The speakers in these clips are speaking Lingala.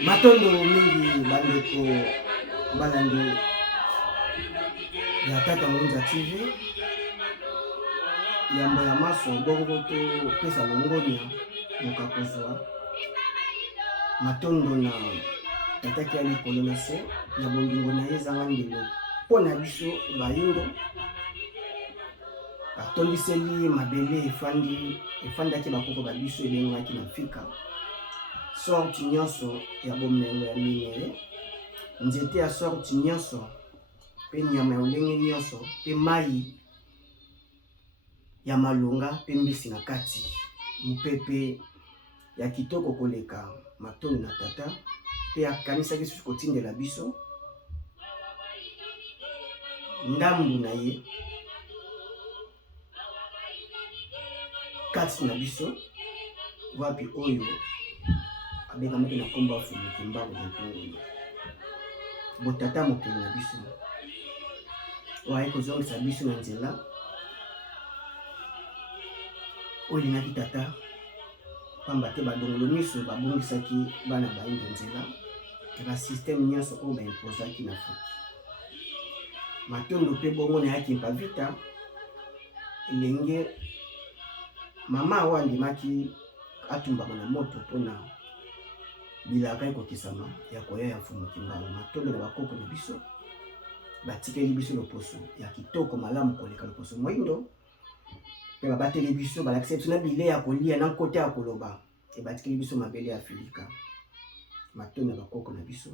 Matondo mingi bandeko balandi ya Tata Ngunza TV yambo ya maso bongo to pesa longonia mokakozwa matondo na tataki ya likolo na se na bondingo na ye ezanga ndelo mpo na biso bayindo atondiseli mabele efandaki bakoko ba biso elengaki na Afrika sorti nyonso ya bomengo ya minere nzete ya sorti nyonso pe nyama ya olenge nyonso pe mai ya malonga pe mbisi na kati mupepe ya kitoko koleka matondo na tata pe akanisaki susu kotindela biso ndambu na ye kati na biso wapi oyo abengamaki na kombo afumuki mbango na ntongolo botata mokili na biso waye kozongisa biso na nzela oyo elingaki tata pamba te badongolo miso babongisaki bana bayindo nzela basysteme nyonso oyo baimpozaki na Afrika matondo mpe bongo nayaki mpavita elenge mama awo andimaki atumbama na moto mpona bilaka ekokisama ya koya ya mfumuki mbango matondo na bakoko na biso batikeli biso loposo ya kitoko malamu koleka loposo moyindo mpe babateli biso balakisa biso na bile ya kolia na nkota ya koloba ebatikeli biso mabele ya Afrika matondo na bakoko na biso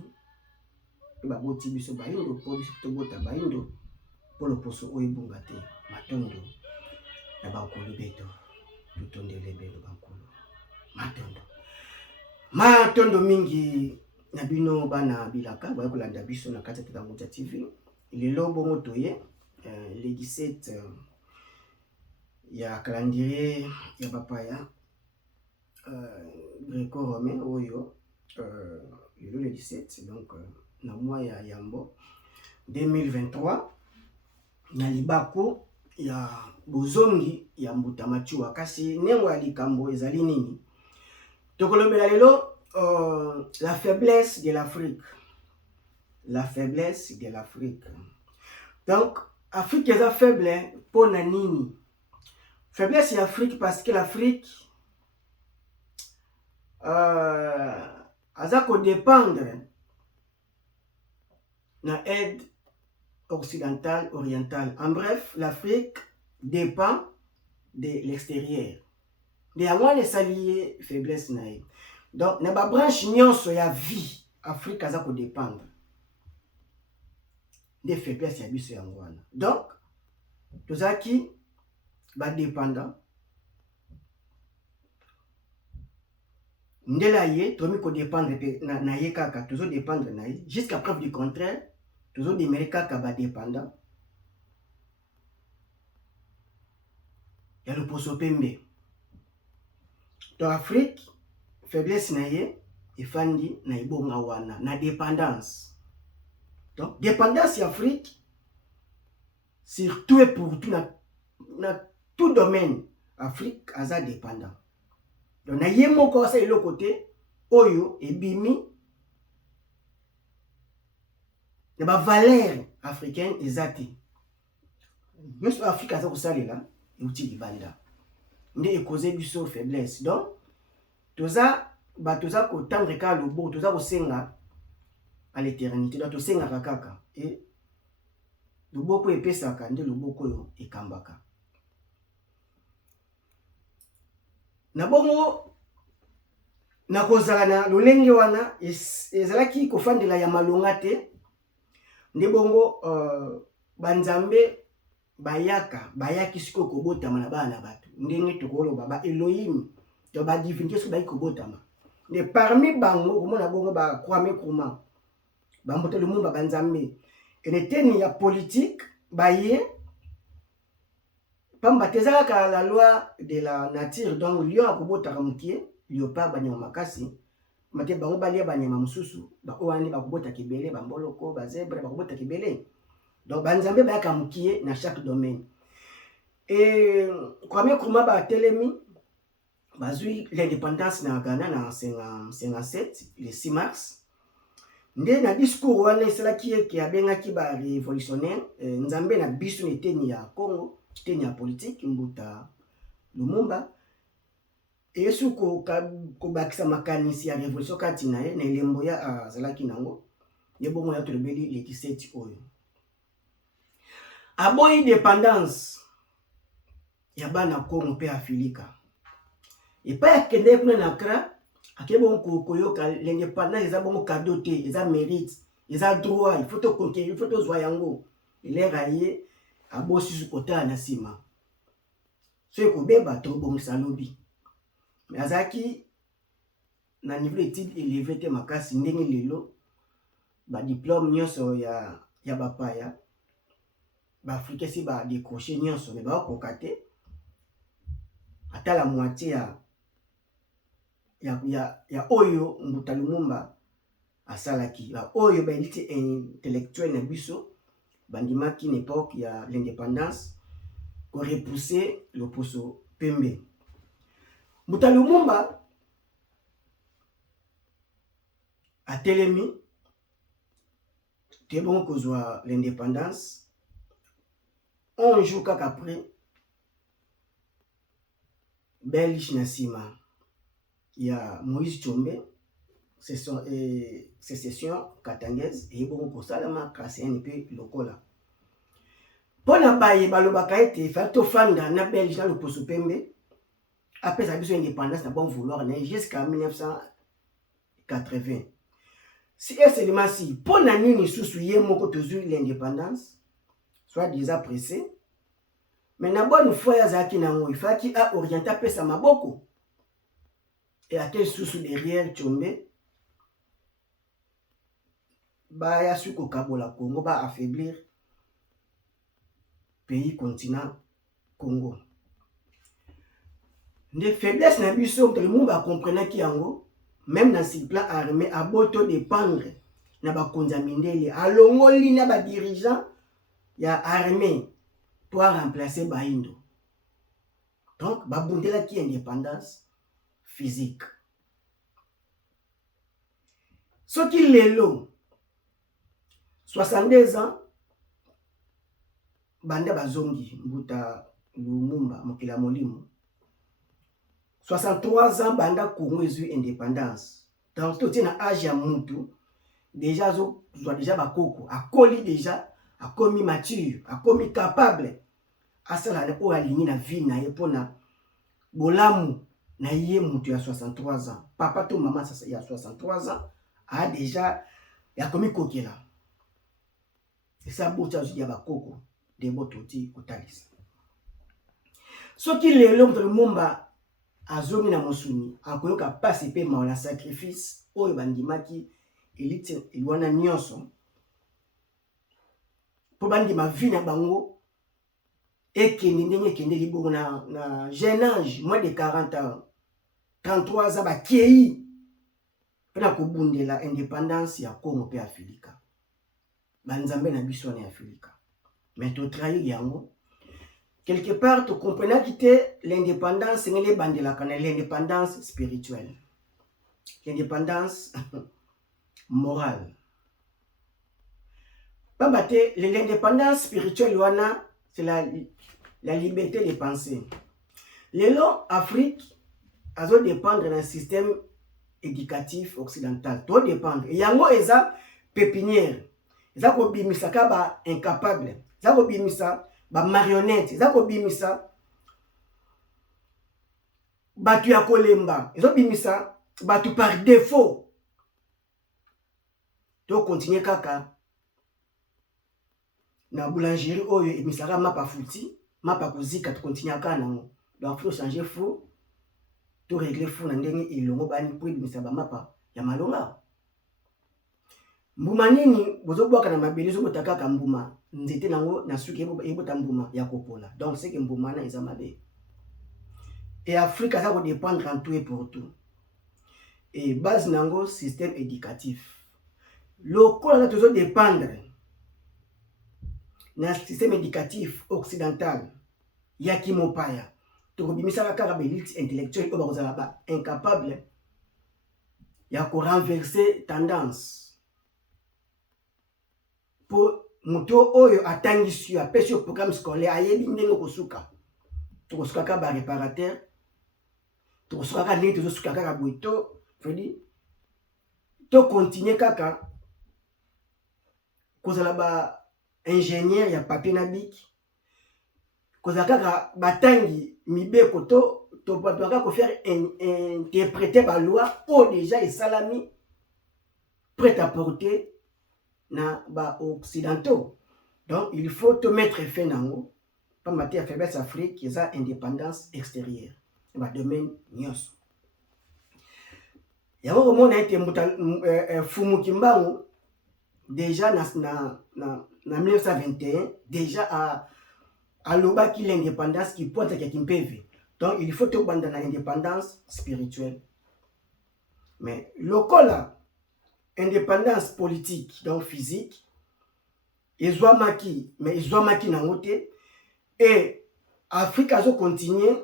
mpe baboti biso bayindo mpo biso tobota bayindo mpo loposo oyo ebunga te matondo na bankolo beto tutondele belo bankolo matondo mingi na bino bana bilaka boya kolanda biso na kati ya Tata Ngunza TV lelo bongo toye le 17 ya calendrier ya bapaya greco-romain oyo lelo le 17 donc na mois ya yambo 2023 na libako ya bozongi ya mbuta machua kasi nengo ya likambo ezali nini tokolobela lelo la faiblesse de l'Afrique. La faiblesse de l'Afrique. Donc, Afrique est faible pour nini. Faiblesse de l'Afrique parce que l'Afrique a ko dépendre na aide occidentale, orientale. En bref, l'Afrique dépend de l'extérieur. De moins les alliés faiblesse naïe. Donc, na ba branche nyonso ya vie, Afrique a ko dépendre des faiblesses ya biso yango wana. Donc, tozaki ba dépendant ndela ye tomi ko dépendre na ye kaka tozo dépendre na ye jusqu'à preuve du contraire tozo demere kaka ba dépendant ya loposo pembe. Dans Afrique, faiblesse na ye efandi na ibonga wana na dépendance. Donc dépendance ya Afrique surtout et pour tout na tout domaine Afrique aza dépendant. Donc na ye moko sa elo côté oyo ebimi na ba valeur africaine ezati. Monsieur Afrique aza ko salela uti libanda. Nde ekoze biso faiblesse. Donc toza ko tendre ka lobo toza ko senga à l'éternité. Donc tosenga kaka et loboko epesaka nde loboko yo ekambaka. Na bongo na kozala na lolenge wana ezalaki kofandela ya malonga te nde bongo banzambe bayaki siko kobotama na bana bato ndenge tokoloba ba Elohim to ba divinité so bayi kobotama ne parmi bango komona bongo ba Kwame Nkrumah bambote le mumba banzambe eneteni ya politique baye pamba tezala ka la loi de la nature donc lion akobotaka mukie léopard banyama makasi mate bango balia banyama mususu ba oani bakobota kibele bamboloko ba zèbre bakobota kibele. Donc banzambe bayaka mukie na chaque domaine. Et Kwame Nkrumah ba telemi bazui l'indépendance na Ghana na 57 le 6 mars. Nde na discours wana esalaki eke abengaki ba révolutionnaire nzambe na biso neteni ya Congo, teni ya politique Mbuta Lumumba esu ko bakisa makanisi ya révolution kati na ye na elembo ya azalaki nango ye bongo ya tolobeli le 17 oyo aboyi dépendance ya bana Congo pe Afrika epa akende kuna na Accra akende bongo koyoka l'indépendance eza bongo cadeau te eza mérite eza droit il faut to conquérir il faut to zwa yango ilera ye abosi su kotala na sima so ekobeba to bongisa lobi mais azaki na niveau d'étude élevé te makasi ndenge lelo ba diplôme nyonso ya bapaya ba africain si ba décrocher nyonso mais ba koka te ata la moitié ya oyo Mbuta Lumumba asalaki ba oyo ba élite intellectuelle na biso bandimaki na époque ya l'indépendance ko repousser l'opposo pembe. Mbuta Lumumba atelemi te bon kozwa l'indépendance 11 jours kaka après Belge na sima ya Moïse Tshombe sécession katangaise et bon kosalama KCN pe lokola pona baye balobaka ete fa to fanda na Belge na loposo pembe après sa biso indépendance na bon vouloir na jusqu'à 1980 si seulement si pona nini susu ye moko tozui l'indépendance soit déjà pressé mais na bonne foi yazaki nango il fallait qu'il a orienté pesa maboko et à quel susu derrière Tshombe ba ya suko kabola Congo ba affaiblir pays continent Congo de faiblesse na biso tout le monde a comprenait ki yango même dans ce plan armé à boto dépendre na ba konza mindele alongoli na ba dirigeant ya armée pour remplacer Baindo donc ba bundela ki indépendance physique ce qui lelo 62 ans banda bazongi Mbuta Lumumba mokila molimo 63 ans banda Congo ezui indépendance donc tout na âge ya mutu déjà zo déjà bakoko akoli déjà akomi mature akomi capable asala na o aligné na vie na ye pona bolamu na ye mutu ya 63 ans papa to maman ça ya 63 ans a déjà yakomi kokela et ça bota ya bakoko de bototi kotalisa soki lelo Mbuta Lumumba azongi na mosuni akoyoka pasi pe maona sacrifice oyo bandimaki elite ilwana nyonso po bandima vie na bango ekende ndenge ekende libongo na jeune âge moins de 40 ans 33 ans bakei pena kobundela indépendance ya Congo pe Afrika banzambe na biso na Afrika mais to trahir yango quelque part tu comprenais que l'indépendance c'est l'indépendance spirituelle l'indépendance morale l'indépendance spirituelle c'est la liberté de penser lelo Afrique azo dépendre d'un système éducatif occidental to dépendre yango eza pépinière eza ko bimisa ka ba incapable eza ko bimisa ba marionnette eza ko bimisa batu ya kolemba eza bimisa batu par défaut to continuer kaka na boulangerie oyo emisaka mapa futi mapa kozika to continuer kaka nango donc faut changer fou to régler fou na ndenge ilongo bani po ebimisa ba mapa ya malonga mbuma nini bozobwaka na mabele zobota kaka mbuma nzete nango na suki ebota mbuma ya kopola donc c'est que mbuma na eza mabe et Afrique ça va dépendre en tout et pour tout et base nango système éducatif lokola na toujours dépendre na système éducatif occidental ya kimopaya tokobimisaka kaka baélite intellectuelle oyo bakozala ba incapable ya korenverse tendance mpo moto oyo atangisi yo apesi yo programme scolaire ayebi ndenge okosuka. Tokosuka kaka baréparateur, tokosuka kaka ndenge tozosuka kaka boye tokontinue kaka kozala ba ingénieur ya papier na biki, kozala kaka batangi mibeko to kaka kofaire interpréter baloi oyo déjà esalami prêt à porter na ba-occidentaux. Donc il faut te mettre fin nango pamba te ya faiblesse Afrique eza indépendance extérieure ba domaine nyonso. Yango komona ete Fumuki Mbangu déjà na 1921 déjà alobaki l'indépendance qui pointe ya Kimpeve. Donc il faut te banda na indépendance spirituelle. Mais lokola indépendance politique donc physique ezwamaki mais ezwamaki nango te et Afrique azo continuer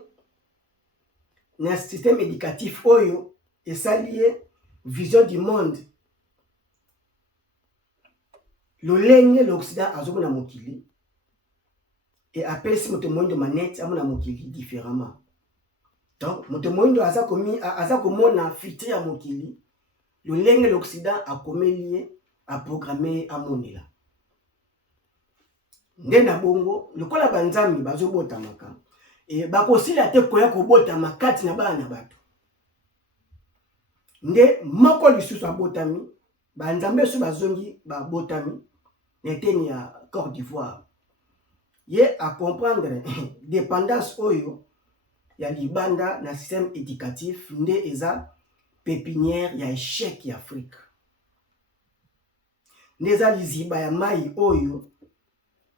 na système éducatif oyo esali vision du monde lolenge l'Occident azomona mokili et apesi moto moyindo manette amona mokili différemment. Donc moto moyindo aza komona futur ya mokili lolenge l'Occident akomeli a programmer amonela. Nde na bongo lokola banzambi bazobotamaka e bakosila te koya kobotama kati na bana na bato. Nde moko lisusu abotami banzambe so bazongi babotami na eteni ya Côte d'Ivoire. Ye a comprendre dépendance oyo ya libanda na système éducatif nde eza pépinière ya échec ya Afrique. Neza liziba ya mai oyo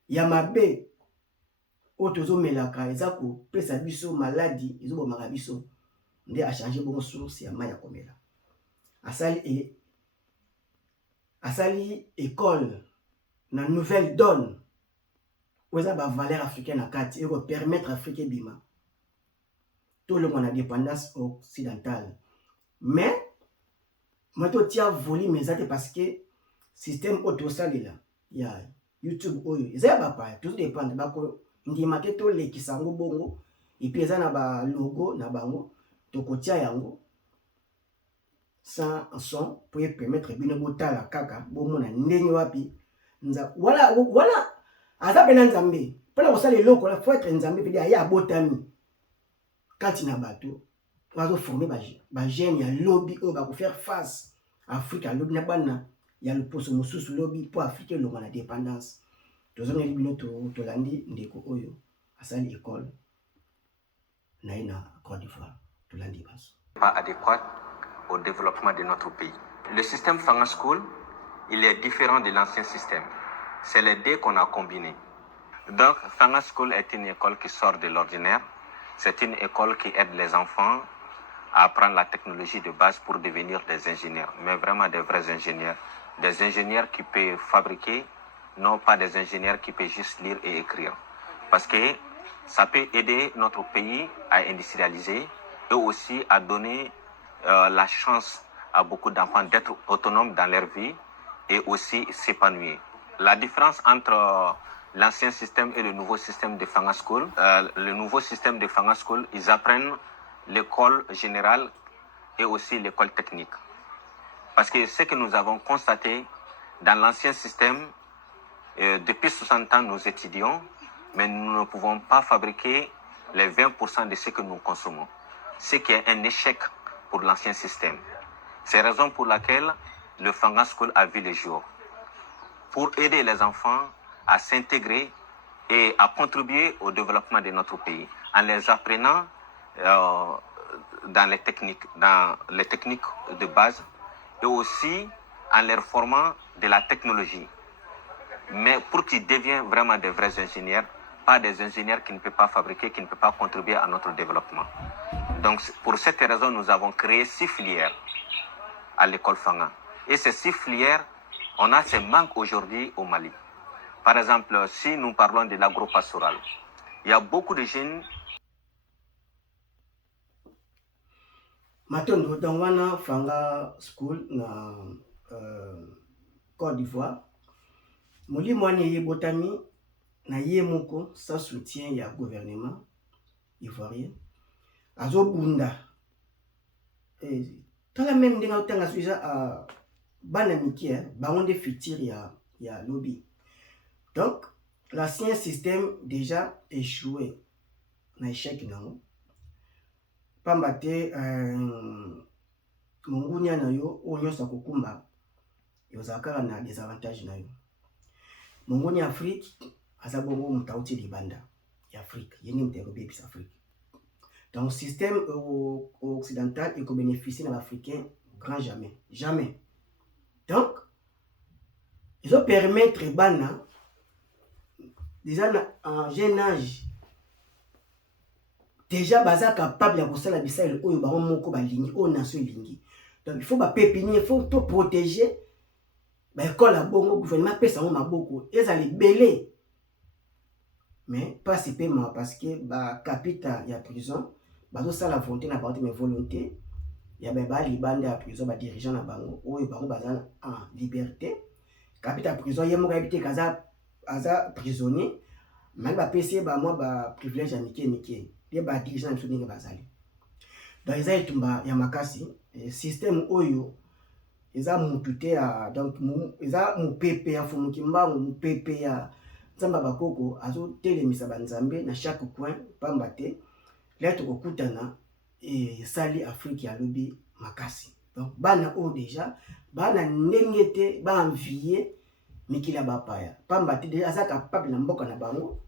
ya mabe oyo tozomelaka eza kopesa biso maladi ezobomaka biso nde a changé bongo source ya mai ya komela. Asali école na nouvelle donne oyo eza ba valeur africaine na kati eko permettre Afrique ebima to le mona dépendance occidentale. Mais moi to tia volume ezate parce que système oyo tosalela ya YouTube oyo eza ba pa tout dépend bako ndima te to lekisa ngo bongo et puis eza na ba logo na bango to kotia yango sans son pour permettre bino botala kaka bomona ndenge wapi nza wala aza pena nzambe pona kosala eloko la faut être nzambe pe ya abotami kati na bato bazo former ba jeune ya lobby oyo ba ko faire face Afrique lobby na bana ya luposo mosusu lobby pour Afrique lo na dépendance tozongeli bino to landi ndeko oyo asali école na Côte d'Ivoire to landi baso pas adéquate au développement de notre pays. Le système Fanga School, il est différent de l'ancien système. C'est les deux qu'on a combinés. Donc, Fanga School est une école qui sort de l'ordinaire. C'est une école qui aide les enfants à apprendre la technologie de base pour devenir des ingénieurs, mais vraiment des vrais ingénieurs. Des ingénieurs qui peuvent fabriquer, non pas des ingénieurs qui peuvent juste lire et écrire. Parce que ça peut aider notre pays à industrialiser et aussi à donner la chance à beaucoup d'enfants d'être autonomes dans leur vie et aussi s'épanouir. La différence entre l'ancien système et le nouveau système de Fanga School, le nouveau système de Fanga School, ils apprennent l'école générale et aussi l'école technique. Parce que ce que nous avons constaté dans l'ancien système, depuis 60 ans, nous étudions, mais nous ne pouvons pas fabriquer les 20% de ce que nous consommons. Ce qui est un échec pour l'ancien système. C'est la raison pour laquelle le Fanga School a vu le jour. Pour aider les enfants à s'intégrer et à contribuer au développement de notre pays, en les apprenant dans les techniques de base et aussi en leur formant de la technologie. Mais pour qu'ils deviennent vraiment des vrais ingénieurs, pas des ingénieurs qui ne peuvent pas fabriquer, qui ne peuvent pas contribuer à notre développement. Donc, pour cette raison, nous avons créé 6 filières à l'école Fanga. Et ces 6 filières, on a ces manques aujourd'hui au Mali. Par exemple, si nous parlons de l'agro-pastoral, il y a beaucoup de jeunes matondo donc wana fanga school na Côte d'Ivoire molimo wana ye botami na ye moko sans soutien ya gouvernement ivoirien azobunda tala même ndenge otanga suja a bana miki bango nde futur ya lobby. Donc l'ancien système déjà échoué na échec nango pamba te mongunia na yo oyo nyonso akokumba yozalaka na désavantage na yo. Mongoni Afrique aza bongo mutauti libanda ya Afrique yeni mterobe bis Afrique. Donc système occidental il peut bénéficier dans l'africain grand jamais. Donc ils ont permettre bana déjà en jeune âge déjà baza capable ya kosala bisaïl oyo bango moko balingi o nation lingi. Donc il faut ba pépinier, il faut tout protéger. École à bongo gouvernement pesa mo maboko ezali belé mais pas si paiement parce que ba capita ya prison bazo sala volonté na bango mais volonté ya ba libanda ya prison ba dirigeant na bango oyo bango baza en liberté capita prison yemo ka habité kaza aza prisonnier mais ba PC ba moi ba privilège ya mike ye ba dirigeant na sudinga bazali donc eza etumba ya makasi système oyo eza mutute ya donc eza mupepe ya fumuki mbangu mupepe ya nzamba bakoko azo telemisa banzambe na chaque coin pamba te leto kokutana sali Afrique ya lobi makasi. Donc bana o déjà bana ndengete ba envier mikila bapaya pamba te déjà asa capable na mboka na bango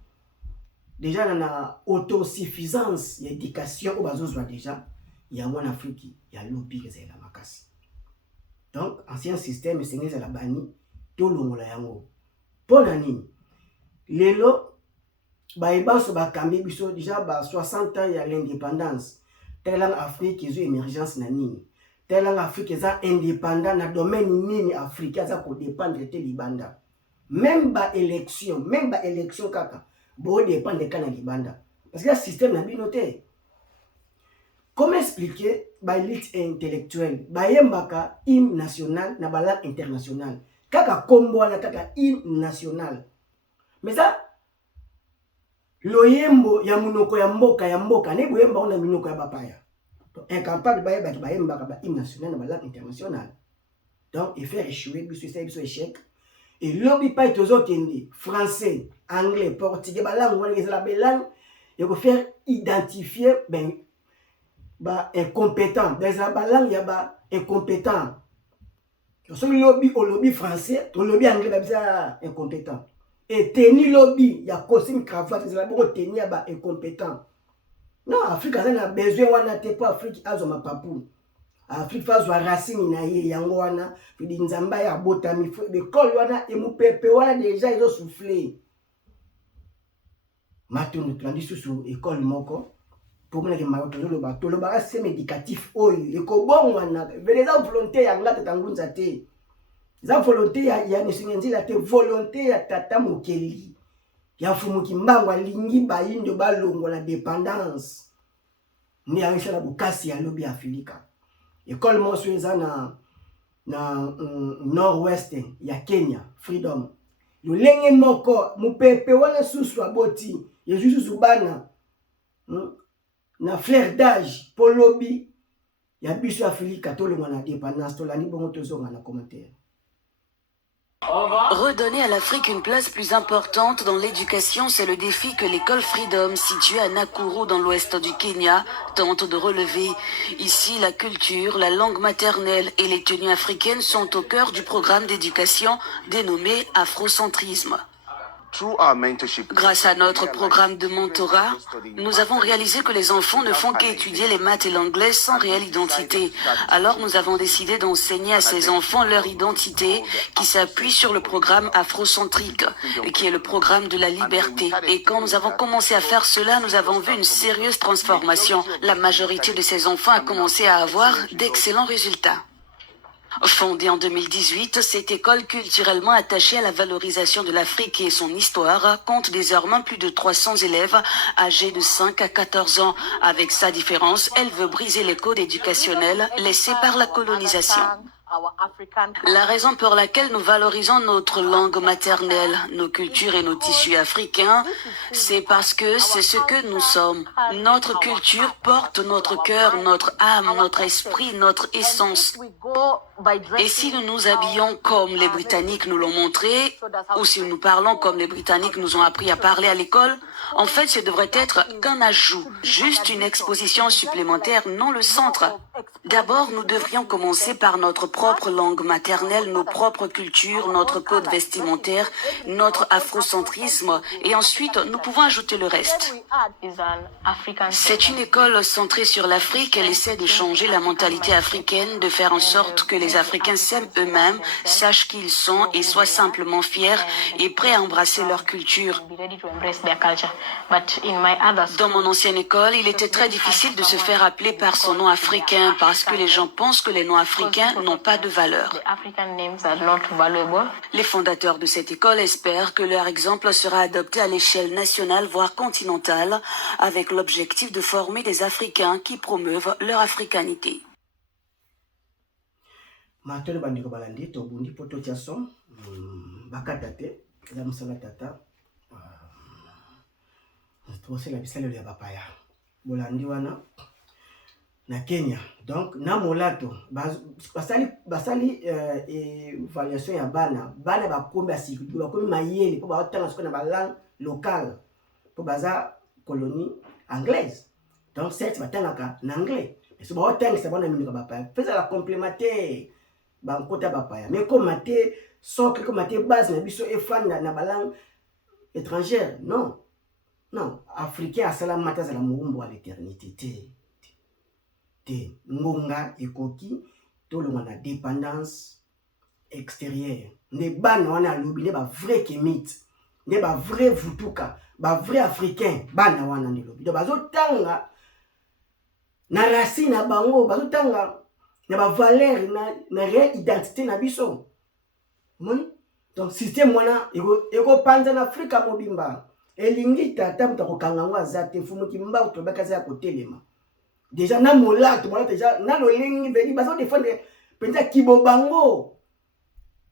déjà na autosuffisance ya éducation o bazozwa déjà ya mwana Afrique ya lobi ezela makasi. Donc ancien système c'est la bani to longola yango pona nini lelo baebanso bakambi biso déjà ba 60 ans ya l'indépendance telle Afrique ezo émergence na nini telle Afrique eza indépendant na domaine nini Afrique eza ko dépendre te libanda même ba élection kaka bo dépendre kana libanda parce que le système na binoté. Comment expliquer ba élite intellectuelle bayembaka hymne national na balade international kaka kombo na kaka hymne national mais ça loyembo ya munoko ya mboka ne boyemba ona minoko ya bapaya incapable bayembaka ba hymne national na balade international donc il fait échouer biso échec et lobby pas tozo kende français anglais portugais balangue wana ezala belangue et faire identifier ben ba incompétent des abalang ya ba incompétent so lobby au lobby français au lobby anglais ba bisa incompétent et teni lobby ya costume cravate la bon teni ya ba incompétent. Non Afrique a besoin wana te pas Afrique azoma papu Afrique fazwa racine na ye yango wana fidi nzamba ya botami be kol wana e mu pepe wana déjà ils ont soufflé matunu tlandi susu école moko pour moi que le système éducatif oyo ekobongwana beleza volonté ya ngata tangunza te za volonté ya nisingenzila te volonté ya tata mokeli ya fumuki mbango alingi bayindo balongo la dépendance ni aisha la bukasi ya lobi Afrika école moso eza na nord-ouest ya Kenya Freedom lolenge moko mupepe wana susu aboti yesusu bana na flair d'âge pour lobby ya biso Afrika tolonga na dépendance tolani bongo tozonga na commentaire. Redonner à l'Afrique une place plus importante dans l'éducation, c'est le défi que l'école Freedom, située à Nakuru dans l'ouest du Kenya, tente de relever. Ici, la culture, la langue maternelle et les tenues africaines sont au cœur du programme d'éducation dénommé Afrocentrisme. Grâce à notre programme de mentorat, nous avons réalisé que les enfants ne font qu'étudier les maths et l'anglais sans réelle identité. Alors nous avons décidé d'enseigner à ces enfants leur identité qui s'appuie sur le programme afrocentrique, qui est le programme de la liberté. Et quand nous avons commencé à faire cela, nous avons vu une sérieuse transformation. La majorité de ces enfants a commencé à avoir d'excellents résultats. Fondée en 2018, cette école culturellement attachée à la valorisation de l'Afrique et son histoire compte désormais plus de 300 élèves âgés de 5 à 14 ans. Avec sa différence, elle veut briser les codes éducationnels laissés par la colonisation. La raison pour laquelle nous valorisons notre langue maternelle, nos cultures et nos tissus africains, c'est parce que c'est ce que nous sommes. Notre culture porte notre cœur, notre âme, notre esprit, notre essence. Et si nous nous habillons comme les Britanniques nous l'ont montré, ou si nous parlons comme les Britanniques nous ont appris à parler à l'école, en fait, ce devrait être qu'un ajout, juste une exposition supplémentaire, non le centre. D'abord, nous devrions commencer par notre propre langue maternelle, nos propres cultures, notre code vestimentaire, notre afrocentrisme, et ensuite, nous pouvons ajouter le reste. C'est une école centrée sur l'Afrique. Elle essaie de changer la mentalité africaine, de faire en sorte que les Africains s'aiment eux-mêmes, sachent qui ils sont et soient simplement fiers et prêts à embrasser leur culture. Dans mon ancienne école, il était très difficile de se faire appeler par son nom africain parce que les gens pensent que les noms africains n'ont pas de valeur. Les fondateurs de cette école espèrent que leur exemple sera adopté à l'échelle nationale, voire continentale, avec l'objectif de former des Africains qui promeuvent leur africanité. Matole bandiko balandi to bundi poto tiason bakatate la musala tata c'est la bisale ya papaya bolandi wana na Kenya. Donc na molato basali évaluation ya bana bakombe asiki bakombe mayele po baotanga siko na balangue locale po baza colonie anglaise. Donc certes batangaka na anglais mais so baotanga sa bana minduka bapaya feza la complémentaire bankota bapaya mais comme maté socle comme maté base na biso efanda na balangue étrangère non africain asala mataza la muumbo à l'éternité te ngonga ekoki tolonga na dépendance extérieure ne bana wana lobi ne ba vrai kémite ne ba vrai vutuka ba vrai africain bana wana ne lobi do bazotanga na racine na bango bazotanga na ba valeur na réelle identité na biso moni. Donc système wana eko panza na Afrika mobimba elingi tata mutako kanga ngwa zate fumuki mba utobaka za kotelema déjà na molato déjà na lolingi veli bazo défendre penza kibobango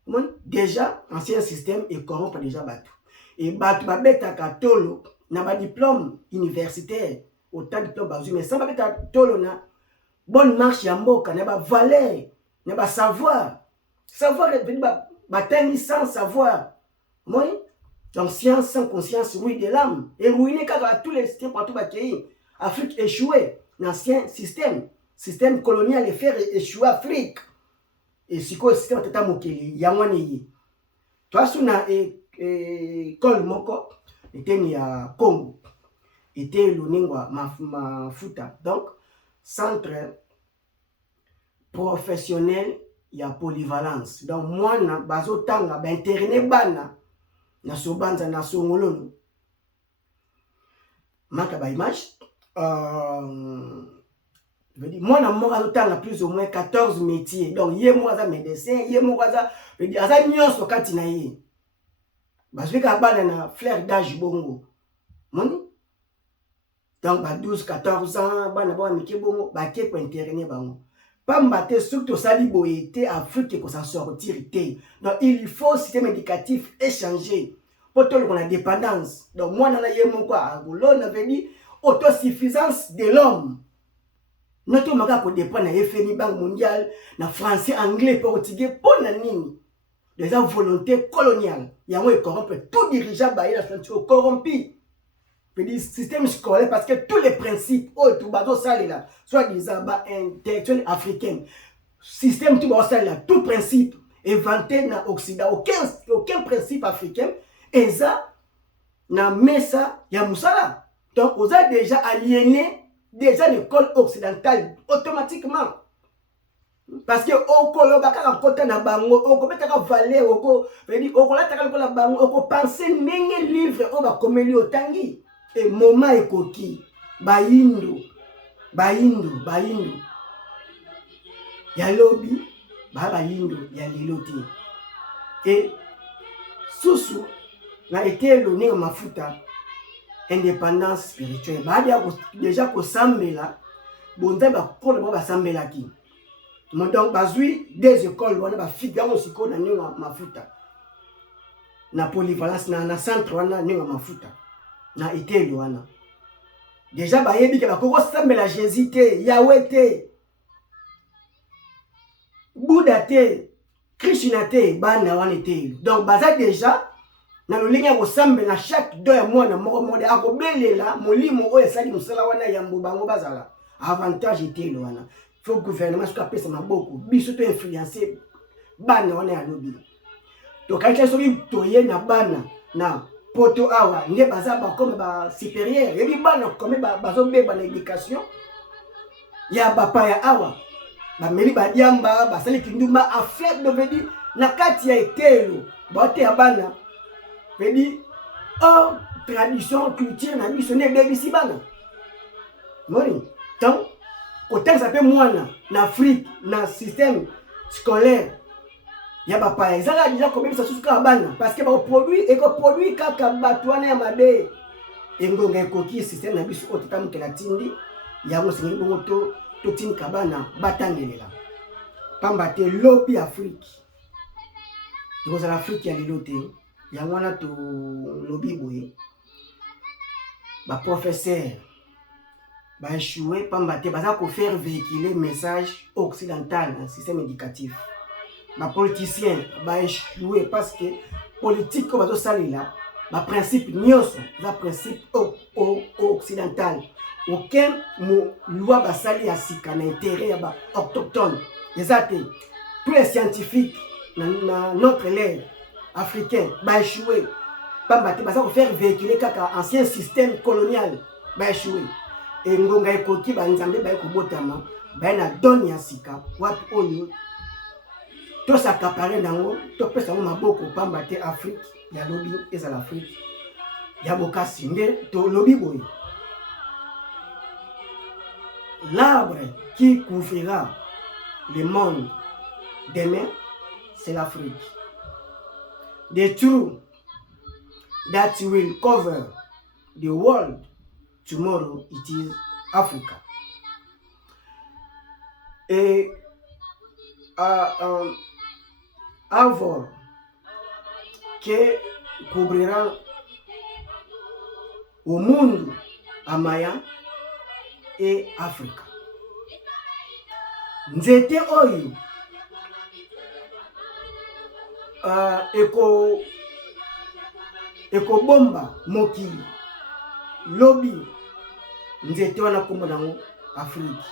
moni. Déjà ancien système et corrompt déjà batu et batu babeta katolo na ba diplôme universitaire autant diplôme bazu mais ça babeta tolo na bonne marche ya mboka na ba valeur na ba savoir veli batangi sans savoir moi. Donc science sans conscience ruine de l'âme et ruiné quand à tous les systèmes partout bakei Afrique échouée. L'ancien système colonial et faire échouer Afrique et si quoi système tata mokeli yamwani toi suna école moko était ni à Congo était l'oningwa mafuta donc centre professionnel ya polyvalence. Donc moi na bazotanga ba interné bana na sobanza na songololo maka ba image je veux dire moi na moko azotanga plus ou moins 14 métiers. Donc ye moko aza médecin, ye moko aza nyonso kati na ye bazwika bana na fleur d'âge bongo moni. Donc ba 12-14 ans bana ba mike bongo ba ke ko interné bango pamba te surtout sali boyete Afrique ko s'en sortir te. Donc il faut système éducatif échanger pour tout la dépendance. Donc moi na ye moko agolo na veni autosuffisance de l'homme. Notre maka ko dépendre na FMI Banque mondiale na français anglais portugais pour na nini des volonté coloniale yango e corrompre tout dirigeant ba la ceinture corrompu. Le système scolaire parce que tous les principes tout bazo sale là soit disant ba intellectuel africain système tout bazo sale là tout principe inventé na occident aucun principe africain et ça na mesa ya musala. Donc on a déjà aliéné déjà l'école occidentale automatiquement parce que okolo baka kota na bango okobeta ka valeur oko veut okola taka la bango oko penser ndenge livre o ba komeli otangi et moment ekoki bayindo ya lobi ba yindo ya lilote et susu na été l'honneur na mafuta indépendance spirituelle baada déjà ko sambela bonza ba kola ba sambela ki donc bazui des écoles wana ba figa mo siko na ninga mafuta na polyvalence na centre wana ninga mafuta na été wana déjà ba yebi ke ba ko sambela Jésus te Yahweh te Bouddha te Krishna te bana wana te donc baza déjà na lolinga ko sambela chaque deux mois na moko akobelela molimo oyo sali musala wana ya mbubango bazala avantage était wana faut gouvernement soit pesa maboko biso to influencer bana wana ya lobi to kalika soki toye na bana na poto awa nde baza ba comme ba supérieur yebi bana comme bazo beba na éducation ya bapa ya awa ba meli ba diamba ba sali kinduma a fait de vedi na kati ya etelo ba te ya bana vedi oh tradition culture na biso ne bebisi bana moni donc autant ça peut mwana na Afrique na système scolaire ya bapa ezala déjà comme ça suka bana parce que ba produit et ko produit kaka batwana ya mabe engonga ekoki système na biso otamu ke latindi ya mosingi bongo to tini kabana batangelela pamba te lobi Afrique donc c'est l'Afrique ya lilote ya wana to lobi boye ba professeur ba échoué pamba te baza ko faire véhiculer message occidental dans système éducatif ba politicien ba échoué parce que politique ko bazo salila ba principe nyonso za principe occidental aucun mo loi ba sali ya sika na intérêt ya ba autochtone ezate tous les scientifiques na notre l'ère africain ba échoué pamba te baza ko faire véhiculer kaka ancien système colonial ba échoué et ngonga ekoki banzambe ba ekobotama ba na doni ya sika wapi oyo to s'accaparer nango to pesa ngo maboko pamba te Afrique ya lobi eza l'Afrique ya bokasi nde to lobi boye l'arbre qui couvrira le monde demain c'est l'Afrique. The true that will cover the world tomorrow it is Africa. Et avant que couvrira au monde amaya et Africa. Nzete oyo eko bomba mokili lobi nzete wana kombo nango Afrique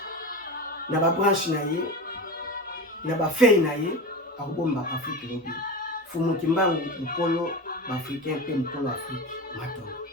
na ba branche na ye na ba feuille na ye akobomba Afrique lobi fumu kimbangu mukolo ba africain pe mukolo Afrique matongo.